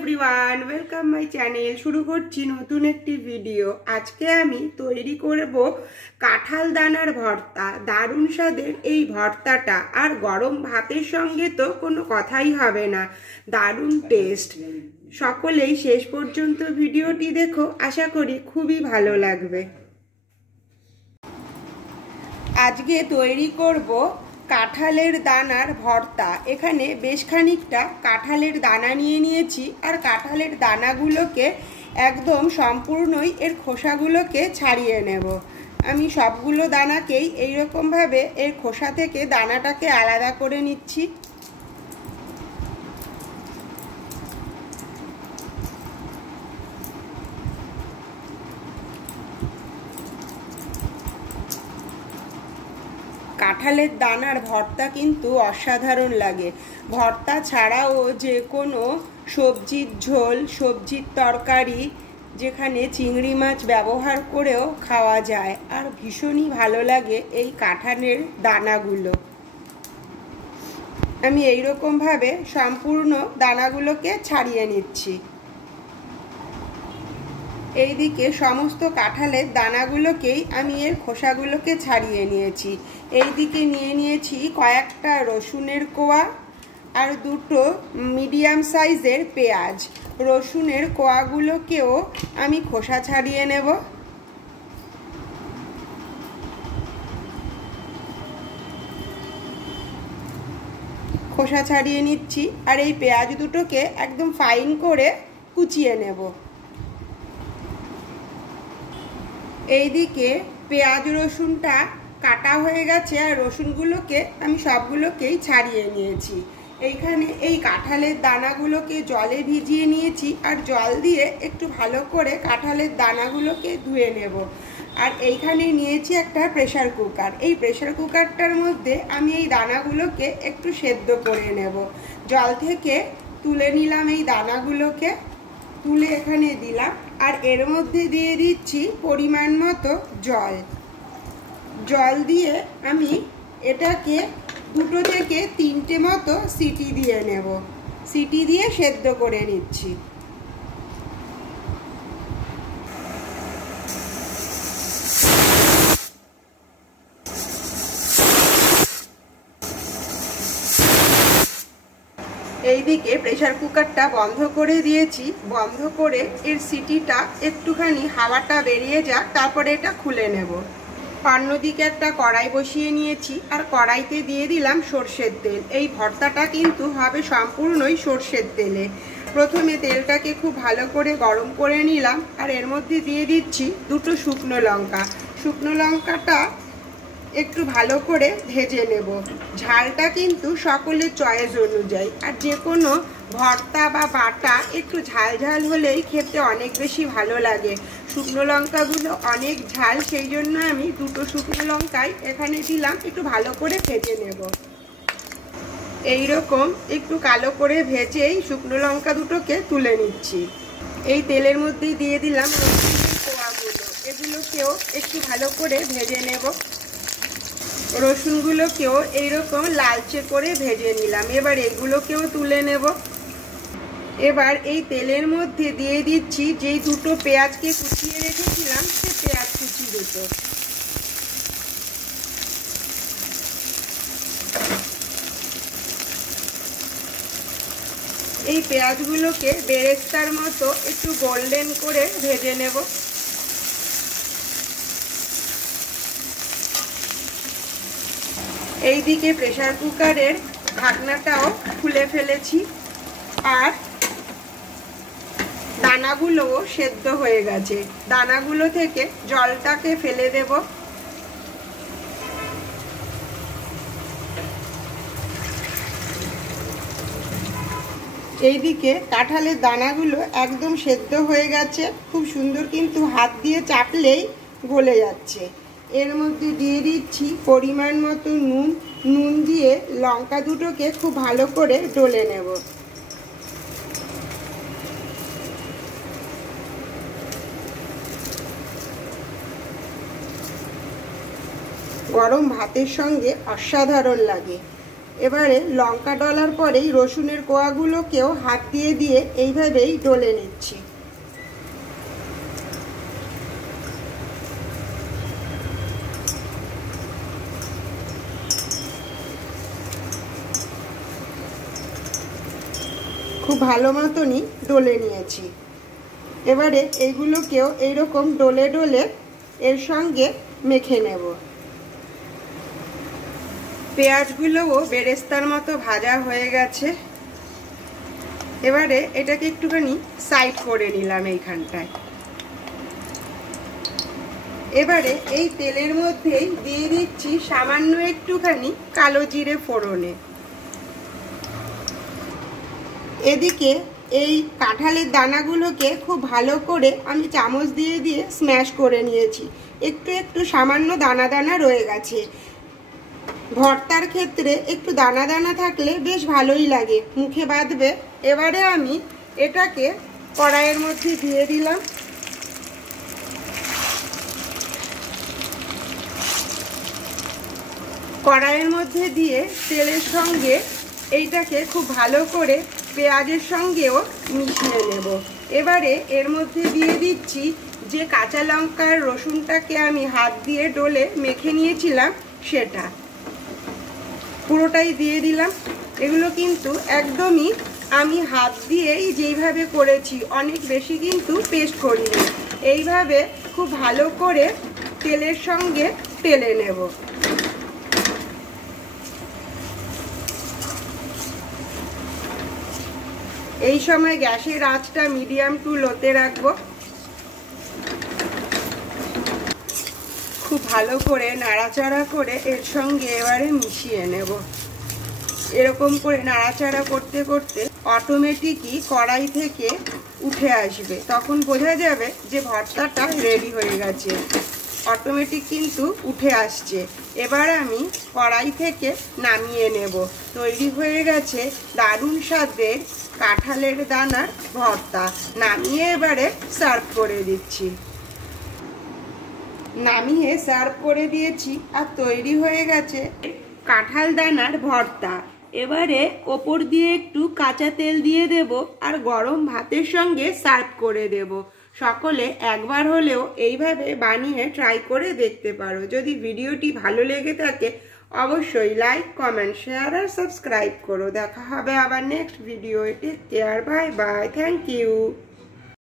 Everyone, welcome my channel. শুরু করছি নতুন একটি ভিডিও। আজকে আমি তৈরি করব কাঁঠাল দানার ভর্তা। দারুণ স্বাদের এই ভর্তাটা, আর গরম ভাতের সঙ্গে তো কোনো কথাই হবে না। দারুণ টেস্ট। সকলেই শেষ পর্যন্ত ভিডিওটি দেখো, আশা করি খুবই ভালো লাগবে। আজকে তৈরি করব কাঁঠালের দানার ভর্তা। এখানে বেশ খানিকটা কাঁঠালের দানা নিয়ে নিয়েছি, আর কাঁঠালের দানাগুলোকে একদম সম্পূর্ণই এর খোসাগুলোকে ছাড়িয়ে নেব। আমি সবগুলো দানাকেই এইরকমভাবে এর খোসা থেকে দানাটাকে আলাদা করে নিচ্ছি। কাঁঠালের দানার ভর্তা কিন্তু অসাধারণ লাগে। ভর্তা ছাড়াও যে কোনো সবজির ঝোল, সবজির তরকারি, যেখানে চিংড়ি মাছ ব্যবহার করেও খাওয়া যায়, আর ভীষণই ভালো লাগে এই কাঁঠালের দানাগুলো। আমি এইরকমভাবে সম্পূর্ণ দানাগুলোকে ছাড়িয়ে নিচ্ছি। এইদিকে সমস্ত কাঁঠালের দানাগুলোকেই আমি এর খোসাগুলোকে ছাড়িয়ে নিয়েছি। এইদিকে নিয়ে নিয়েছি কয়েকটা রসুনের কোয়া আর দুটো মিডিয়াম সাইজের পেঁয়াজ। রসুনের কোয়াগুলোকেও আমি খোসা ছাড়িয়ে নেব। খোসা ছাড়িয়ে নিচ্ছি, আর এই পেঁয়াজ দুটোকে একদম ফাইন করে কুচিয়ে নেব। এইদিকে পেঁয়াজ রসুনটা কাটা হয়ে গেছে, আর রসুনগুলোকে আমি সবগুলোকেই ছাড়িয়ে নিয়েছি। এইখানে এই কাঁঠালের দানাগুলোকে জলে ভিজিয়ে নিয়েছি, আর জল দিয়ে একটু ভালো করে কাঁঠালের দানাগুলোকে ধুয়ে নেব। আর এইখানে নিয়েছি একটা প্রেসার কুকার। এই প্রেসার কুকারটার মধ্যে আমি এই দানাগুলোকে একটু সেদ্ধ করে নেব। জল থেকে তুলে নিলাম এই দানাগুলোকে, তুলে এখানে দিলাম, আর এর মধ্যে দিয়ে দিচ্ছি পরিমাণ মতো জল। জল দিয়ে আমি এটাকে 2 থেকে 3টে মতো সিটি দিয়ে নেব। সিটি দিয়ে সেদ্ধ করে নিচ্ছি। এইদিকে প্রেসার কুকারটা বন্ধ করে দিয়েছি। বন্ধ করে এর সিটিটা একটুখানি হাওয়াটা বেরিয়ে যাক, তারপরে এটা খুলে নেব। অন্যদিকে একটা কড়াই বসিয়ে নিয়েছি, আর কড়াইতে দিয়ে দিলাম সর্ষের তেল। এই ভর্তাটা কিন্তু হবে সম্পূর্ণই সর্ষের তেলে। প্রথমে তেলটাকে খুব ভালো করে গরম করে নিলাম, আর এর মধ্যে দিয়ে দিচ্ছি 2টো শুকনো লঙ্কা। শুকনো লঙ্কাটা একটু ভালো করে ভেজে নেব। ঝালটা কিন্তু সকলের চয়েস অনুযায়ী, আর যে কোনো ভর্তা বা বাটা একটু ঝাল ঝাল হলেই খেতে অনেক বেশি ভালো লাগে। শুকনো লঙ্কাগুলো অনেক ঝাল, সেই জন্য আমি 2টো শুকনো লঙ্কাই এখানে দিলাম। একটু ভালো করে ভেজে নেব। এইরকম একটু কালো করে ভেজেই শুকনো লঙ্কা দুটোকে তুলে নিচ্ছি। এই তেলের মধ্যেই দিয়ে দিলাম রসুনের কোয়াগুলো। এগুলোকেও একটু ভালো করে ভেজে নেব। রসুনগুলোকেও এইরকম লালচে করে ভেজে নিলাম। এবার এগুলোকেও তুলে নেব। এবার এই তেলের মধ্যে দিয়ে দিচ্ছি যেই 2টো পেঁয়াজকে কুচিয়ে রেখেছিলাম, সে পেঁয়াজ কুচি দুটো। এই পেঁয়াজগুলোকে বেরেস্তার মতো একটু গোল্ডেন করে ভেজে নেব। এইদিকে প্রেসার কুকারের ঢাকনাটাও খুলে ফেলেছি, আর দানাগুলোও সেদ্ধ হয়ে গেছে। দানাগুলো থেকে জলটাকে ফেলে দেব। এইদিকে কাঁঠালের দানাগুলো একদম সেদ্ধ হয়ে গেছে, খুব সুন্দর, কিন্তু হাত দিয়ে চাপলেই গলে যাচ্ছে। এর মধ্যে দিয়ে দিচ্ছি পরিমাণ মতো নুন। নুন দিয়ে লঙ্কা দুটোকে খুব ভালো করে ডলে নেব। গরম ভাতের সঙ্গে অসাধারণ লাগে। এবারে লঙ্কা ডলার পরেই রসুনের কোয়াগুলোকেও হাত দিয়ে দিয়ে এইভাবেই ডলে নিচ্ছি। খুব ভালো মতনই ডলে নিয়েছি। এবারে এইগুলোকেও এইরকম ডলে ডলে এর সঙ্গে মেখে নেব। পেঁয়াজগুলোও বেরেস্তার মতো ভাজা হয়ে গেছে। এবারে এটাকে একটুখানি সাইড করে নিলাম এইখানটায়। এবারে এই তেলের মধ্যেই দিয়ে দিচ্ছি সামান্য একটুখানি কালো জিরে ফোড়নে। এদিকে এই কাঁঠালের দানাগুলোকে খুব ভালো করে আমি চামচ দিয়ে দিয়ে স্ম্যাশ করে নিয়েছি। একটু একটু সামান্য দানা দানা রয়ে গেছে। ভর্তার ক্ষেত্রে একটু দানা দানা থাকলে বেশ ভালোই লাগে, মুখে বাঁধবে। এবারে আমি এটাকে কড়াইয়ের মধ্যে দিয়ে দিলাম। কড়াইয়ের মধ্যে দিয়ে তেলের সঙ্গে এইটাকে খুব ভালো করে পেঁয়াজের সঙ্গেও মিশিয়ে নেব। এবারে এর মধ্যে দিয়ে দিচ্ছি যে কাঁচা লঙ্কার রসুনটাকে আমি হাত দিয়ে ডলে মেখে নিয়েছিলাম সেটা পুরোটাই দিয়ে দিলাম। এগুলো কিন্তু একদমই আমি হাত দিয়েই যেইভাবে করেছি, অনেক বেশি কিন্তু পেস্ট করিনি। এইভাবে খুব ভালো করে তেলের সঙ্গে টেলে নেব। এই সময় গ্যাসের আঁচটা মিডিয়াম টু লোতে রাখবো। খুব ভালো করে নাড়াচাড়া করে এর সঙ্গে এবারে মিশিয়ে নেব। এরকম করে নাড়াচাড়া করতে করতে অটোমেটিকই কড়াই থেকে উঠে আসবে, তখন বোঝা যাবে যে ভর্তাটা রেডি হয়ে গেছে। অটোমেটিক কিন্তু উঠে আসছে। এবার আমি কড়াই থেকে নামিয়ে নেব। তৈরি হয়ে গেছে দারুণ স্বাদের কাঁঠালের দানার ভর্তা। নামিয়ে এবারে সার্ভ করে দিচ্ছি। নামিয়ে সার্ভ করে দিয়েছি আর তৈরি হয়ে গেছে কাঁঠাল দানার ভর্তা। এবারে ওপর দিয়ে একটু কাঁচা তেল দিয়ে দেব আর গরম ভাতের সঙ্গে সার্ভ করে দেব। সকলে একবার হলেও এইভাবে বানিয়ে ট্রাই করে দেখতে পারো। যদি ভিডিওটি ভালো লেগে থাকে অবশ্যই লাইক, কমেন্ট, শেয়ার আর সাবস্ক্রাইব করো। দেখা হবে আবার next video. Take care, bye bye, thank you.